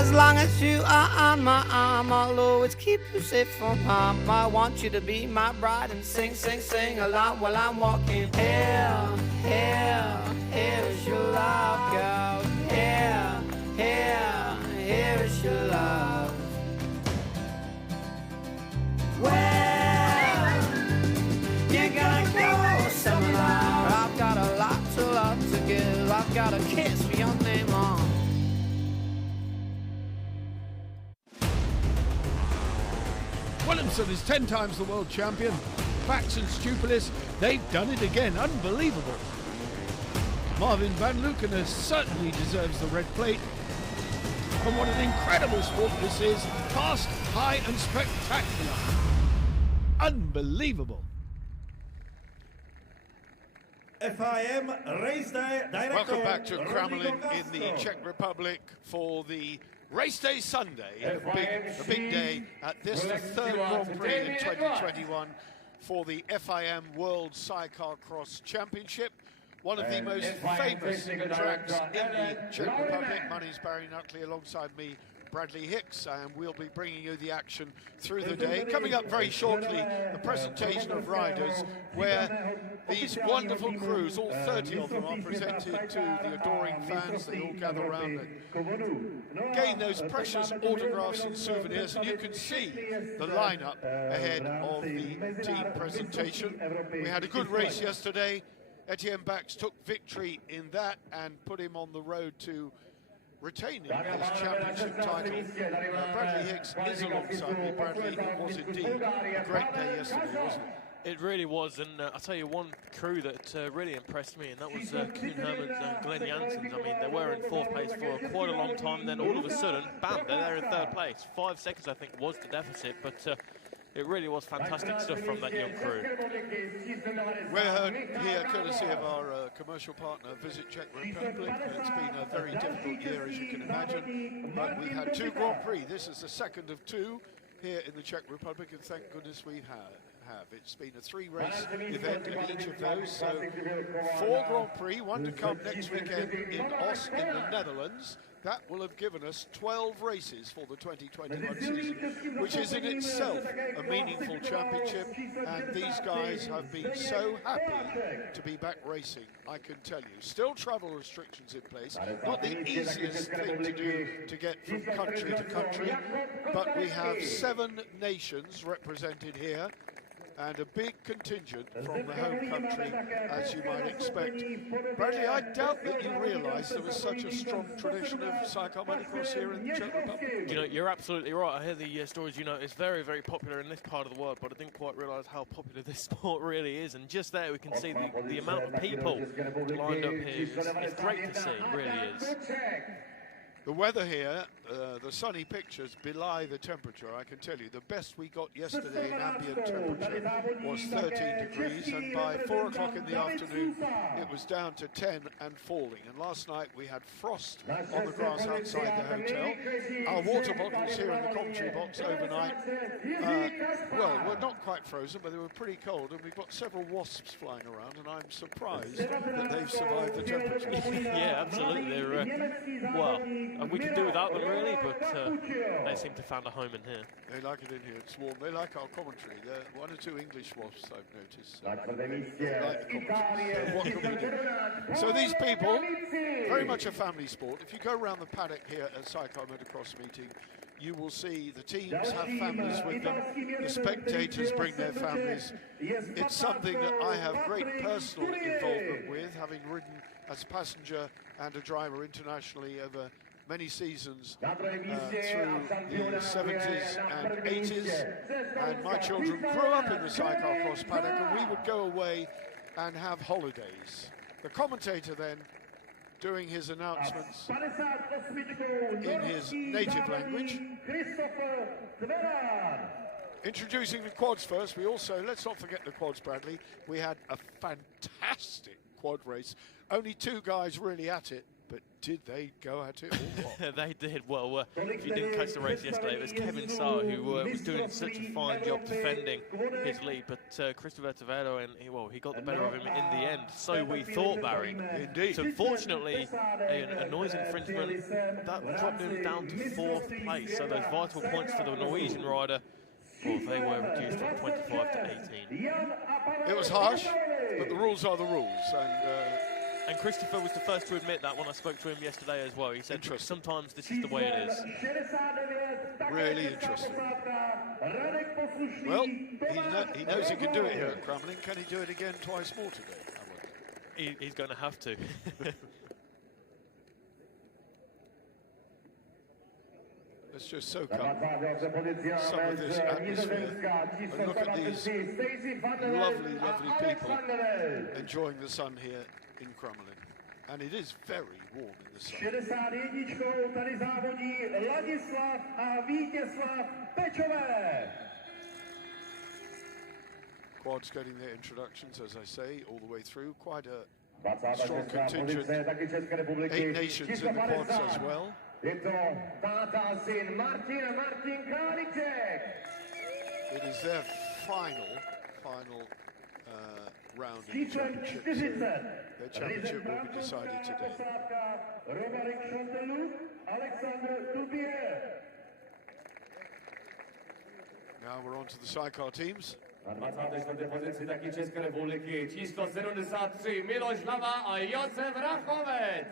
As long as you are on my arm, I'll always keep you safe from harm. I want you to be my bride and sing, sing, sing along while I'm walking. Here, here, here is your love, girl. Here, here, here is your love. Well, you're gonna go somewhere. I've got a lot to love to give. I've got a kiss for your name on. Williamson is 10 times the world champion. Bax and Stupilis, they've done it again. Unbelievable. Marvin van Lukenes certainly deserves the red plate. And what an incredible sport this is. Fast, high and spectacular. Unbelievable. FIM Race Day Director. Welcome back to Kramolin in the Czech Republic for the Race Day Sunday, a big day at this, the third Grand Prix in 2021 for the FIM World Sidecarcross Championship. One of the most famous tracks in the Czech Republic. My name's Barry Nutley, alongside me Bradley Hicks, and we'll be bringing you the action through the day. Coming up very shortly, the presentation of riders, where these wonderful crews, all 30 of them, are presented to the adoring fans. They all gather around and gain those precious autographs and souvenirs, and you can see the lineup ahead of the team presentation. We had a good race yesterday. Etienne Bax took victory in that and put him on the road to retaining his championship title. Bradley Hicks is alongside me. Bradley, it was indeed a great day yesterday, wasn't it? It really was, and I'll tell you one crew that really impressed me, and that was Koen Hermans and Glenn Janssens. I mean, they were in fourth place for quite a long time, then all of a sudden, bam, they're there in third place. 5 seconds, I think, was the deficit, but it really was fantastic stuff from that young crew. We're here courtesy of our commercial partner, Visit Czech Republic. It's been a very difficult year, as you can imagine, but we've had 2 Grand Prix. This is the second of 2 here in the Czech Republic, and thank goodness we have. It's been a 3-race event in each of those, so 4 Grand Prix, 1 to come next weekend in Os in the Netherlands. That will have given us 12 races for the 2021 season, which is in itself a meaningful championship, and these guys have been so happy to be back racing, I can tell you. Still travel restrictions in place, not the easiest thing to do to get from country to country, but we have 7 nations represented here, and a big contingent from the home country, as you might expect. Bradley, I doubt that you realise there was such a strong tradition of sidecar motocross here in the Czech Republic. You know, you're absolutely right. I hear the stories, you know, it's very, very popular in this part of the world, but I didn't quite realise how popular this sport really is. And just there we can see the amount of people lined up here. It's great to see, it really is. The weather here, the sunny pictures belie the temperature, I can tell you. The best we got yesterday in ambient temperature was 13 degrees, and by 4 o'clock in the afternoon, it was down to 10 and falling. And last night we had frost on the grass outside the hotel. Our water bottles here in the commentary box overnight, well, were not quite frozen, but they were pretty cold, and we've got several wasps flying around, and I'm surprised that they've survived the temperature. Yeah, absolutely. They're, well, we could do without them really, but they seem to have found a home in here. They like it in here, it's warm. They like our commentary. There are 1 or 2 English wasps I've noticed. They like the commentary. What can we do? So these people, very much a family sport. If you go around the paddock here at Sidecar Motocross meeting, you will see the teams have families with them, the spectators bring their families. It's something that I have great personal involvement with, having ridden as a passenger and a driver internationally over many seasons through the 70s and 80s, and my children grew up in the Sidecarcross paddock, and we would go away and have holidays. The commentator then doing his announcements in his native language. Introducing the quads first, we also, let's not forget the quads, Bradley. We had a fantastic quad race. Only 2 guys really at it But did they go at it or what? They did. Well, if you didn't catch the race yesterday, it was Kevin Saar who was doing such a fine job defending his lead, but Christopher Tavero, and he got the better of him in the end. So we thought, Barry. Indeed. So unfortunately, a noise infringement, that dropped him down to 4th place. So those vital points for the Norwegian rider, well, they were reduced from 25 to 18. It was harsh, but the rules are the rules. And Christopher was the first to admit that when I spoke to him yesterday as well. He said sometimes this is the way it is. Really interesting. Well, he knows he can do it here at Kremlin. Can he do it again twice more today? He's going to have to. Let's just soak up some of this atmosphere and look at these lovely, lovely people enjoying the sun here in Kremlin. And it is very warm in the sun. tady závodí Ladislav a Vítězslav Pečové. Quads getting their introductions, as I say, all the way through. Quite a strong contingent. 8 nations in the quads as well. Je to táta a syn Martin Králíček. It is their final round in the championship. So their championship will be decided today. Now we're on to the sidecar teams. Na 24. pozici taky České republiky číslo 73 Miloš Lava a Josef Rachovec.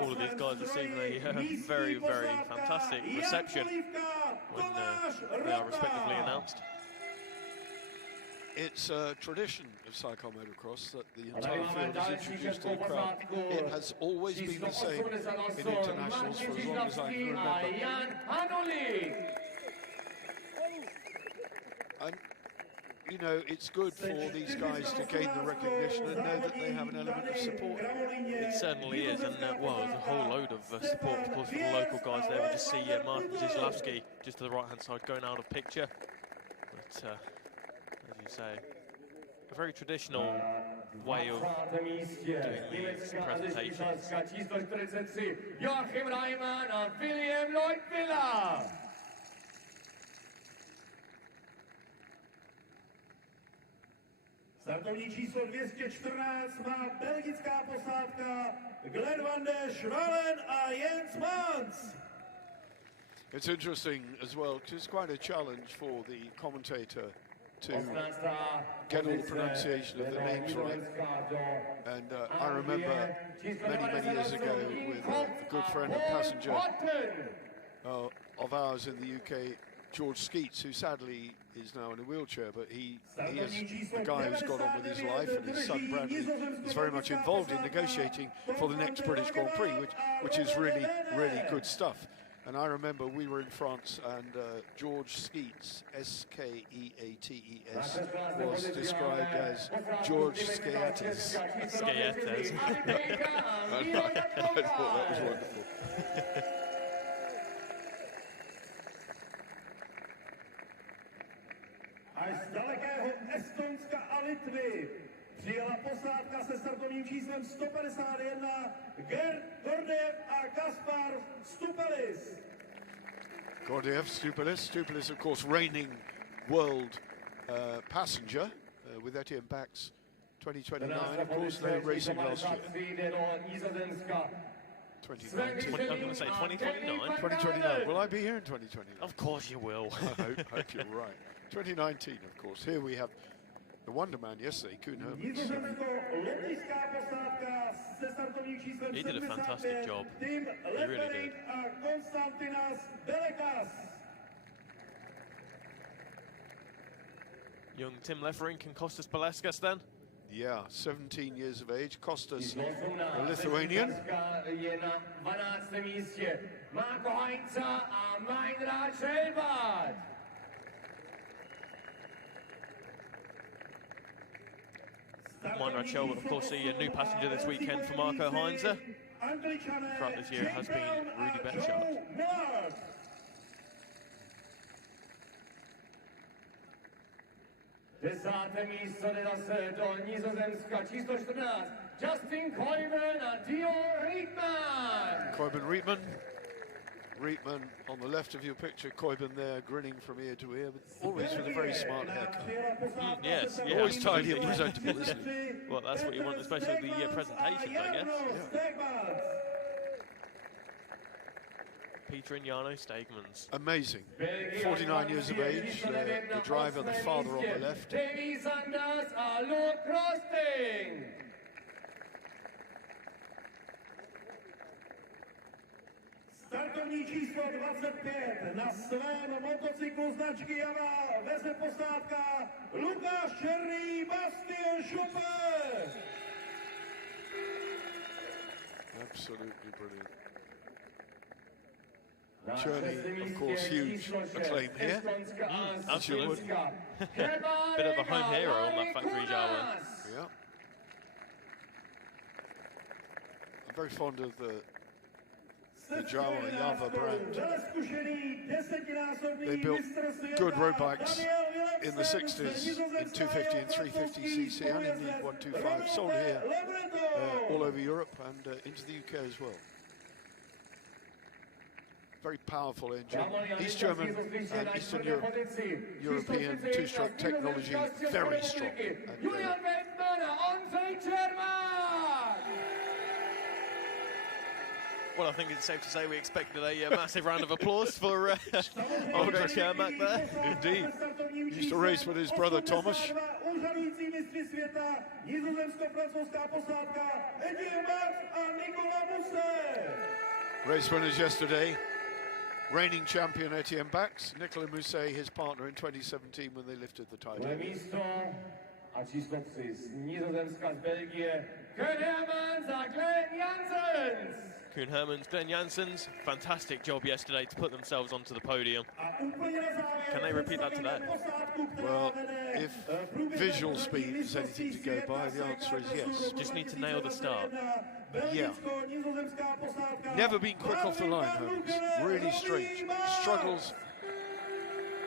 All of these guys receiving a very, very fantastic reception when they are respectively announced. It's a tradition of sidecar motocross that the entire field is introduced to the crowd. It has always been the same in internationals for as long as I can remember. And, you know, it's good for these guys to gain the recognition and know that they have an element of support. It certainly is, and well, there's a whole load of support, of course, for the local guys there. We just see Martin Zizlavsky just to the right-hand side going out of picture. But, as you say, a very traditional way of doing these presentations. Joachim Reimann a William Lloyd Miller. Startovní číslo 214 má belgická posádka Glenn van der Schwallen a Jens Mans. It's interesting as well, because it's quite a challenge for the commentator to get all the pronunciation of the names right. And I remember many years ago with a good friend and passenger of ours in the UK, George Skeets, who sadly is now in a wheelchair, but he is a guy who's got on with his life, and his son Bradley is very much involved in negotiating for the next British Grand Prix, which is really good stuff. And I remember we were in France, and George Skeets, S-K-E-A-T-E-S, was described as George Skeetes. Skeetes. I thought that was wonderful. Až z dalekého Estonska a Litvy přijela posádka se startovním číslem 151 Gerd Gordev a Kaspar Stupelis. Gordev, Stupelis, of course, reigning world passenger with Etienne Bax 2029. Of course, they were racing last year. 2019. I'm going to say 2029. 2029. Will I be here in 2029? Of course you will. I hope you're right. 2019, of course. Here we have the Wonder Man yesterday, Koen Hermans. He did a fantastic job. He really did. Young Tim Leffering can Kostas Paleskas then? Yeah, 17 years of age. Kostas, a Lithuanian. Meinrad Schelbert, of course, the new passenger this weekend for Marco Heinze. Throughout this year has been Rudy Betschart. Desáté místo jde zase do Nizozemska, číslo 14, Justin Kramolin a Koiben Rietman on the left of your picture, Koiben there grinning from ear to ear, but always with a very smart haircut. Yes, yeah. Always tidy and presentable, isn't he? Well, that's what you want, especially the presentations, I guess. Yeah. Peter and Jarno Steegmans. Amazing. 49 years of age, the driver, the father on the left. Davy Sanders a Luke Crosting. Startovní číslo 25 na svém motocyklu značky Yamaha veze posádka Lukáš Černý, Bastian Schupper. Absolutely brilliant. Cherney, of course, huge acclaim here. Absolutely. Bit of a home hero on that factory Jawa. Yeah. I'm very fond of the Java brand. They built good road bikes in the 60s in 250 and 350cc and in the 125. Sold here all over Europe and into the UK as well. Very powerful engine. East German and Eastern European two-stroke technology, very strong. Well, I think it's safe to say we expected a massive round of applause for Andre Cermak there. Indeed. He used to race with his brother Thomas. Race winners yesterday. Reigning champion Etienne Bax, Nicolas Mousset, his partner in 2017 when they lifted the title. A číslo 3 z Nizozemska, z Belgie, Koen Hermans a Glenn Janssens. Koen Hermans, Glenn Janssens, fantastic job yesterday to put themselves onto the podium. Can they repeat that today? Well, if visual speed is anything to go by, the answer is yes. Just need to nail the start. Yeah. Never been quick off the line, Holmes. Really strange. Struggles.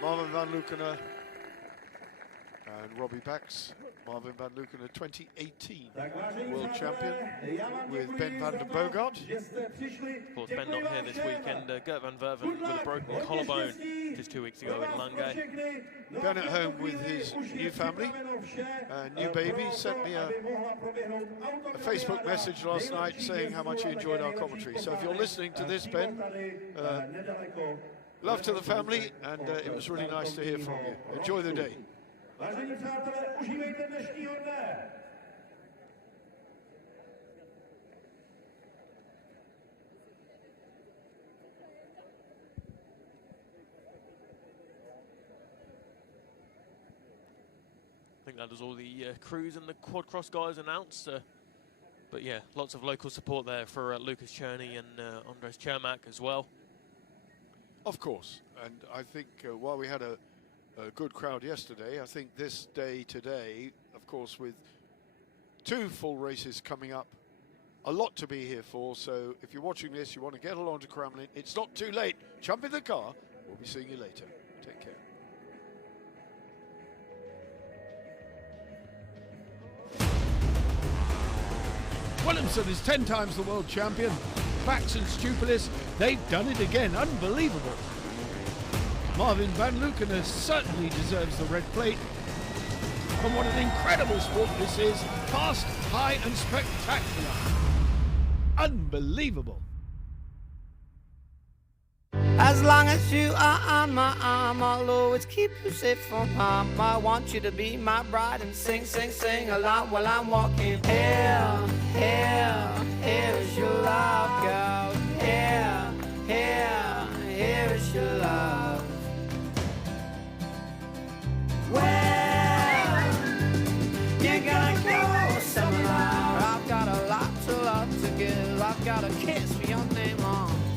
Marvin van Lukener and Robbie Bax. Marvin van Lukener, 2018 world champion with Ben van der Bogart. Of course, Ben not here this weekend. Gert van Verven with a broken collarbone just 2 weeks ago in Langay. Ben at home with his new family, new baby, sent me a Facebook message last night saying how much he enjoyed our commentary. So if you're listening to this, Ben, love to the family, and it was really nice to hear from you. Enjoy the day. Vážení přátelé, užívejte dnešního dne. I think that does all the crews and the quad cross guys announced. But yeah, lots of local support there for Lucas Cherney and Andres Cermak as well. Of course, and I think while we had a good crowd yesterday, I think this day today, of course, with 2 full races coming up, a lot to be here for. So if you're watching this, you want to get along to Kremlin, it's not too late. Jump in the car. We'll be seeing you later. Take care. Williamson is 10 times the world champion. Bax and Stupilis, they've done it again. Unbelievable. Marvin van Lukener certainly deserves the red plate. And what an incredible sport this is. Fast, high and spectacular. Unbelievable. As long as you are on my arm, I'll always keep you safe from harm. I want you to be my bride and sing, sing, sing along while I'm walking. Here, here, here is your love, girl. Here, here, here is your love. Well, you're gonna go somewhere. I've got a lot to love to give. I've got a kiss for your name on.